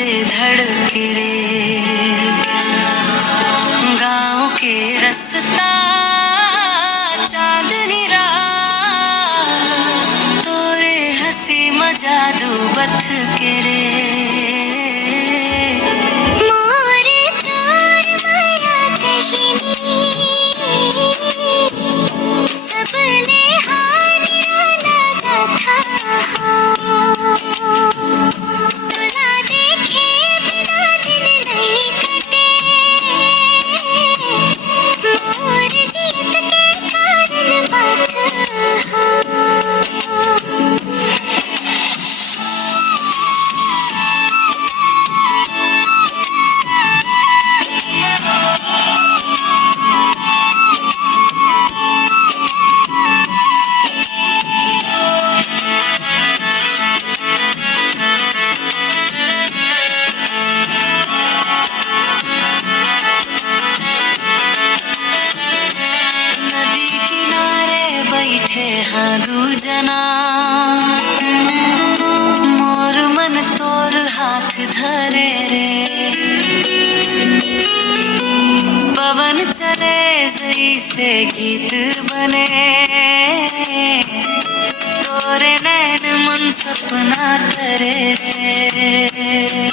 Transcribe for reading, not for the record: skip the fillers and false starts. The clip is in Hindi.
से धड़के रे। गाँव के रास्ता चांदनी रात तोरे हंसी मजादू बथ के रे। हाँ दूजना मोर मन तोर हाथ धरे रे। पवन चले जैसे गीत बने तोरे नैन मन सपना करे रे।